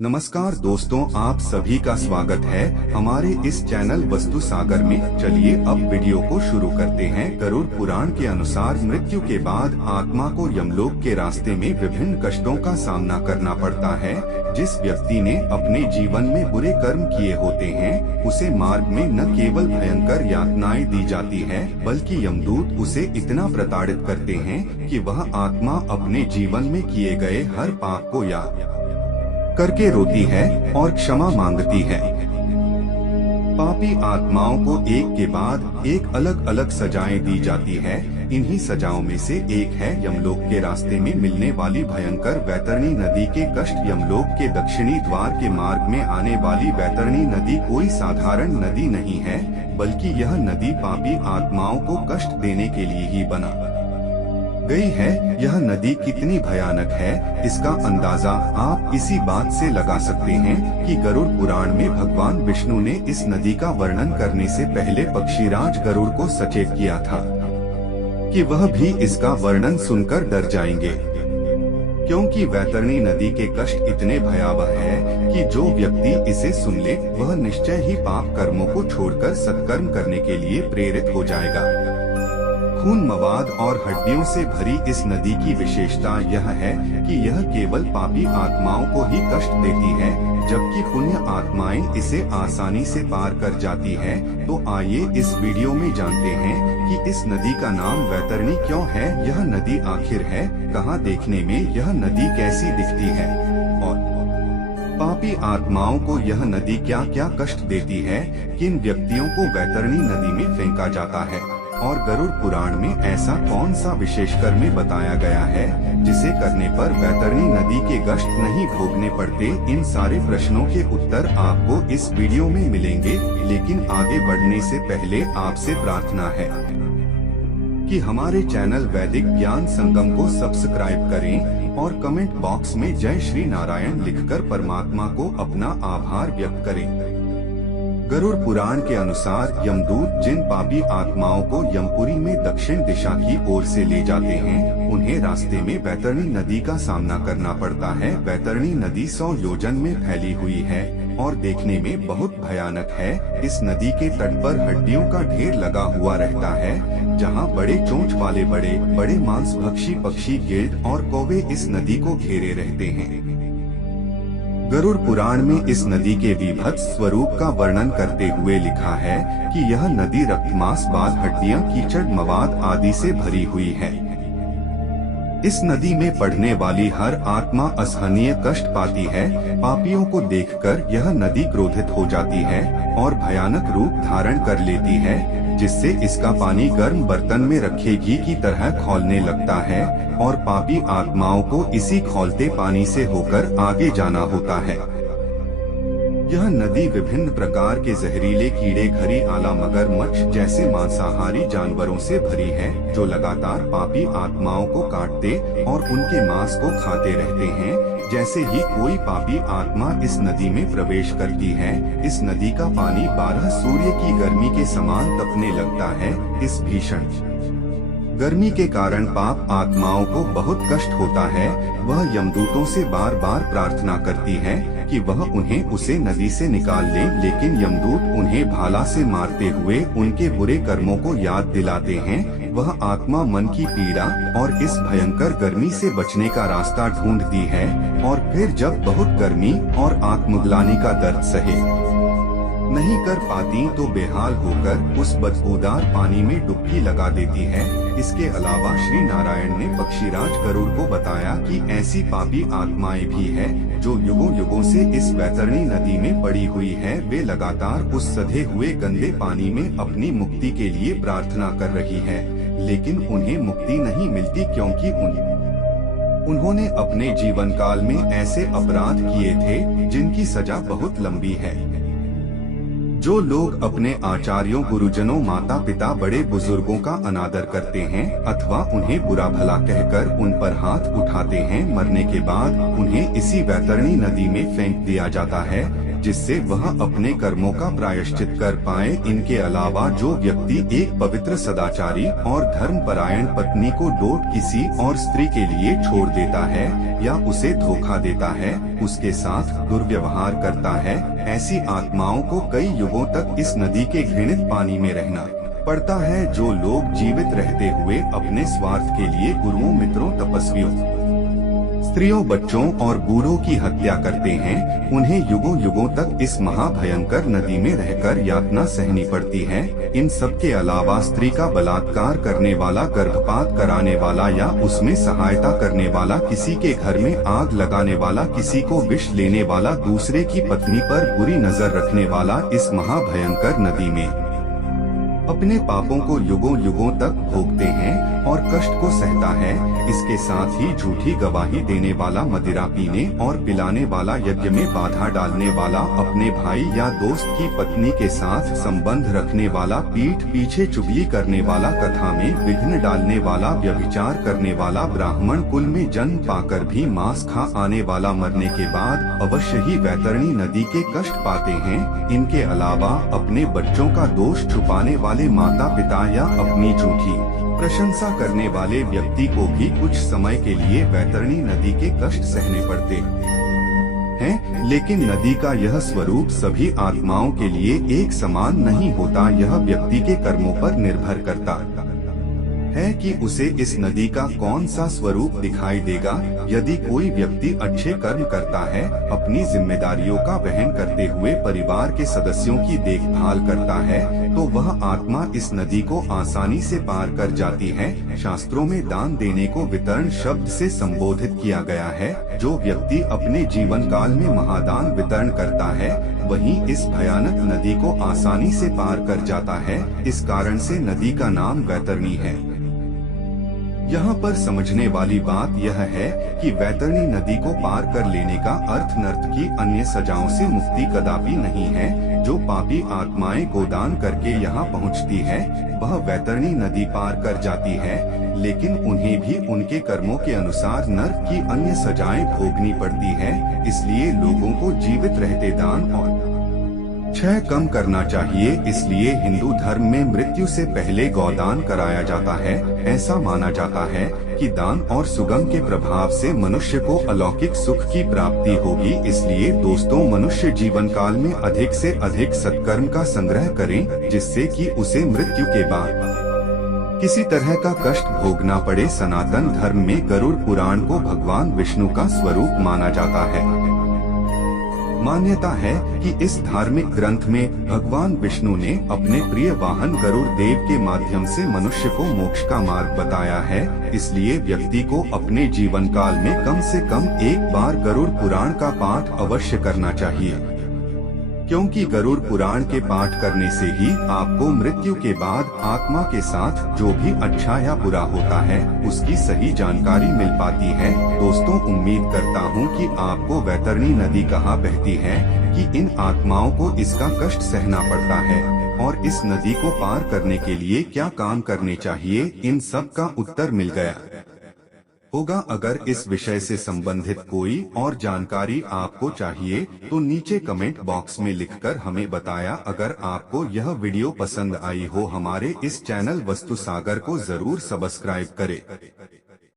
नमस्कार दोस्तों, आप सभी का स्वागत है हमारे इस चैनल वस्तु सागर में। चलिए अब वीडियो को शुरू करते हैं। गरुड़ पुराण के अनुसार मृत्यु के बाद आत्मा को यमलोक के रास्ते में विभिन्न कष्टों का सामना करना पड़ता है। जिस व्यक्ति ने अपने जीवन में बुरे कर्म किए होते हैं उसे मार्ग में न केवल भयंकर यातनाएं दी जाती है, बल्कि यमदूत उसे इतना प्रताड़ित करते हैं कि वह आत्मा अपने जीवन में किए गए हर पाप को याद करके रोती है और क्षमा मांगती है। पापी आत्माओं को एक के बाद एक अलग अलग सजाएं दी जाती है। इन्हीं सजाओं में से एक है यमलोक के रास्ते में मिलने वाली भयंकर वैतरणी नदी के कष्ट। यमलोक के दक्षिणी द्वार के मार्ग में आने वाली वैतरणी नदी कोई साधारण नदी नहीं है, बल्कि यह नदी पापी आत्माओं को कष्ट देने के लिए ही बना गई है। यह नदी कितनी भयानक है, इसका अंदाजा आप इसी बात से लगा सकते हैं कि गरुड़ पुराण में भगवान विष्णु ने इस नदी का वर्णन करने से पहले पक्षीराज गरुड़ को सचेत किया था कि वह भी इसका वर्णन सुनकर डर जाएंगे, क्योंकि वैतरणी नदी के कष्ट इतने भयावह है कि जो व्यक्ति इसे सुन ले वह निश्चय ही पाप कर्मों को छोड़कर सत्कर्म करने के लिए प्रेरित हो जाएगा। खून, मवाद और हड्डियों से भरी इस नदी की विशेषता यह है कि यह केवल पापी आत्माओं को ही कष्ट देती है, जबकि पुण्य आत्माएं इसे आसानी से पार कर जाती है। तो आइए इस वीडियो में जानते हैं कि इस नदी का नाम वैतरणी क्यों है, यह नदी आखिर है कहाँ, देखने में यह नदी कैसी दिखती है और पापी आत्माओं को यह नदी क्या क्या कष्ट देती है। किन व्यक्तियों को वैतरणी नदी में फेंका जाता है और गरुड़ पुराण में ऐसा कौन सा विशेष कर्म बताया गया है जिसे करने पर वैतरणी नदी के कष्ट नहीं भोगने पड़ते। इन सारे प्रश्नों के उत्तर आपको इस वीडियो में मिलेंगे, लेकिन आगे बढ़ने से पहले आपसे प्रार्थना है कि हमारे चैनल वैदिक ज्ञान संगम को सब्सक्राइब करें और कमेंट बॉक्स में जय श्री नारायण लिखकर परमात्मा को अपना आभार व्यक्त करें। गरुड़ पुराण के अनुसार यमदूत जिन पापी आत्माओं को यमपुरी में दक्षिण दिशा की ओर से ले जाते हैं, उन्हें रास्ते में वैतरणी नदी का सामना करना पड़ता है। वैतरणी नदी 100 योजन में फैली हुई है और देखने में बहुत भयानक है। इस नदी के तट पर हड्डियों का ढेर लगा हुआ रहता है, जहां बड़े चोंच वाले बड़े बड़े मांसभक्षी पक्षी, गिल्ड और कौवे इस नदी को घेरे रहते हैं। गरुड़ पुराण में इस नदी के विभत्स स्वरूप का वर्णन करते हुए लिखा है कि यह नदी रक्त, मांस, बाल, हड्डियां, कीचड़, मवाद आदि से भरी हुई है। इस नदी में पड़ने वाली हर आत्मा असहनीय कष्ट पाती है। पापियों को देखकर यह नदी क्रोधित हो जाती है और भयानक रूप धारण कर लेती है, जिससे इसका पानी गर्म बर्तन में रखे घी की तरह खौलने लगता है और पापी आत्माओं को इसी खौलते पानी से होकर आगे जाना होता है। यह नदी विभिन्न प्रकार के जहरीले कीड़े, घरी, आला, मगरमच्छ जैसे मांसाहारी जानवरों से भरी है, जो लगातार पापी आत्माओं को काटते और उनके मांस को खाते रहते हैं। जैसे ही कोई पापी आत्मा इस नदी में प्रवेश करती है, इस नदी का पानी 12 सूर्य की गर्मी के समान तपने लगता है। इस भीषण गर्मी के कारण पाप आत्माओं को बहुत कष्ट होता है। वह यमदूतों से बार बार प्रार्थना करती है कि वह उन्हें उसे नदी से निकाल ले, लेकिन यमदूत उन्हें भाला से मारते हुए उनके बुरे कर्मों को याद दिलाते हैं। वह आत्मा मन की पीड़ा और इस भयंकर गर्मी से बचने का रास्ता ढूंढती है और फिर जब बहुत गर्मी और आत्मग्लानि का दर्द सहे नहीं कर पाती तो बेहाल होकर उस बदबूदार पानी में डुबकी लगा देती है। इसके अलावा श्री नारायण ने पक्षीराज गरुड़ को बताया कि ऐसी पापी आत्माएं भी हैं जो युगों युगों से इस वैतरणी नदी में पड़ी हुई है। वे लगातार उस सधे हुए गंदे पानी में अपनी मुक्ति के लिए प्रार्थना कर रही है, लेकिन उन्हें मुक्ति नहीं मिलती, क्योंकि उन्होंने अपने जीवन काल में ऐसे अपराध किए थे जिनकी सजा बहुत लंबी है। जो लोग अपने आचार्यों, गुरुजनों, माता पिता, बड़े बुजुर्गों का अनादर करते हैं अथवा उन्हें बुरा भला कहकर उन पर हाथ उठाते हैं, मरने के बाद उन्हें इसी वैतरणी नदी में फेंक दिया जाता है। जिससे वह अपने कर्मों का प्रायश्चित कर पाए। इनके अलावा जो व्यक्ति एक पवित्र, सदाचारी और धर्मपरायण पत्नी को डोट किसी और स्त्री के लिए छोड़ देता है या उसे धोखा देता है, उसके साथ दुर्व्यवहार करता है, ऐसी आत्माओं को कई युगों तक इस नदी के घृणित पानी में रहना पड़ता है। जो लोग जीवित रहते हुए अपने स्वार्थ के लिए गुरुओं, मित्रों, तपस्वियों, स्त्रियों, बच्चों और बूढ़ों की हत्या करते हैं, उन्हें युगों युगों तक इस महाभयंकर नदी में रहकर यातना सहनी पड़ती है। इन सब के अलावा स्त्री का बलात्कार करने वाला, गर्भपात कराने वाला या उसमें सहायता करने वाला, किसी के घर में आग लगाने वाला, किसी को विष लेने वाला, दूसरे की पत्नी पर बुरी नजर रखने वाला इस महाभयंकर नदी में अपने पापों को युगों युगों तक भोगते हैं और कष्ट को सहता है। इसके साथ ही झूठी गवाही देने वाला, मदिरा पीने और पिलाने वाला, यज्ञ में बाधा डालने वाला, अपने भाई या दोस्त की पत्नी के साथ संबंध रखने वाला, पीठ पीछे चुगली करने वाला, कथा में विघ्न डालने वाला, व्यभिचार करने वाला, ब्राह्मण कुल में जन्म पाकर भी मांस खा आने वाला, मरने के बाद अवश्य ही वैतरणी नदी के कष्ट पाते हैं। इनके अलावा अपने बच्चों का दोष छुपाने वाले माता पिता या अपनी झूठी प्रशंसा करने वाले व्यक्ति को भी कुछ समय के लिए वैतरणी नदी के कष्ट सहने पड़ते हैं। लेकिन नदी का यह स्वरूप सभी आत्माओं के लिए एक समान नहीं होता। यह व्यक्ति के कर्मों पर निर्भर करता है कि उसे इस नदी का कौन सा स्वरूप दिखाई देगा। यदि कोई व्यक्ति अच्छे कर्म करता है, अपनी जिम्मेदारियों का वहन करते हुए परिवार के सदस्यों की देखभाल करता है, तो वह आत्मा इस नदी को आसानी से पार कर जाती है। शास्त्रों में दान देने को वितरण शब्द से संबोधित किया गया है। जो व्यक्ति अपने जीवन काल में महादान वितरण करता है, वही इस भयानक नदी को आसानी से पार कर जाता है। इस कारण से नदी का नाम वैतरणी है। यहाँ पर समझने वाली बात यह है कि वैतरणी नदी को पार कर लेने का अर्थ नर्क की अन्य सजाओं से मुक्ति कदापि नहीं है। जो पापी आत्माएं गोदान करके यहाँ पहुँचती है, वह वैतरणी नदी पार कर जाती है, लेकिन उन्हें भी उनके कर्मों के अनुसार नर्क की अन्य सजाएं भोगनी पड़ती है। इसलिए लोगों को जीवित रहते दान और क्षय कम करना चाहिए। इसलिए हिंदू धर्म में मृत्यु से पहले गौदान कराया जाता है। ऐसा माना जाता है कि दान और सुगम के प्रभाव से मनुष्य को अलौकिक सुख की प्राप्ति होगी। इसलिए दोस्तों, मनुष्य जीवन काल में अधिक से अधिक सत्कर्म का संग्रह करें, जिससे कि उसे मृत्यु के बाद किसी तरह का कष्ट भोगना पड़े। सनातन धर्म में गरुड़ पुराण को भगवान विष्णु का स्वरूप माना जाता है। मान्यता है कि इस धार्मिक ग्रंथ में भगवान विष्णु ने अपने प्रिय वाहन गरुड़ देव के माध्यम से मनुष्य को मोक्ष का मार्ग बताया है। इसलिए व्यक्ति को अपने जीवन काल में कम से कम एक बार गरुड़ पुराण का पाठ अवश्य करना चाहिए, क्योंकि गरुड़ पुराण के पाठ करने से ही आपको मृत्यु के बाद आत्मा के साथ जो भी अच्छा या बुरा होता है, उसकी सही जानकारी मिल पाती है। दोस्तों, उम्मीद करता हूँ कि आपको वैतरणी नदी कहाँ बहती है, कि इन आत्माओं को इसका कष्ट सहना पड़ता है और इस नदी को पार करने के लिए क्या काम करने चाहिए, इन सब का उत्तर मिल गया होगा। अगर इस विषय से संबंधित कोई और जानकारी आपको चाहिए तो नीचे कमेंट बॉक्स में लिखकर हमें बताया। अगर आपको यह वीडियो पसंद आई हो, हमारे इस चैनल वस्तु सागर को जरूर सब्सक्राइब करें।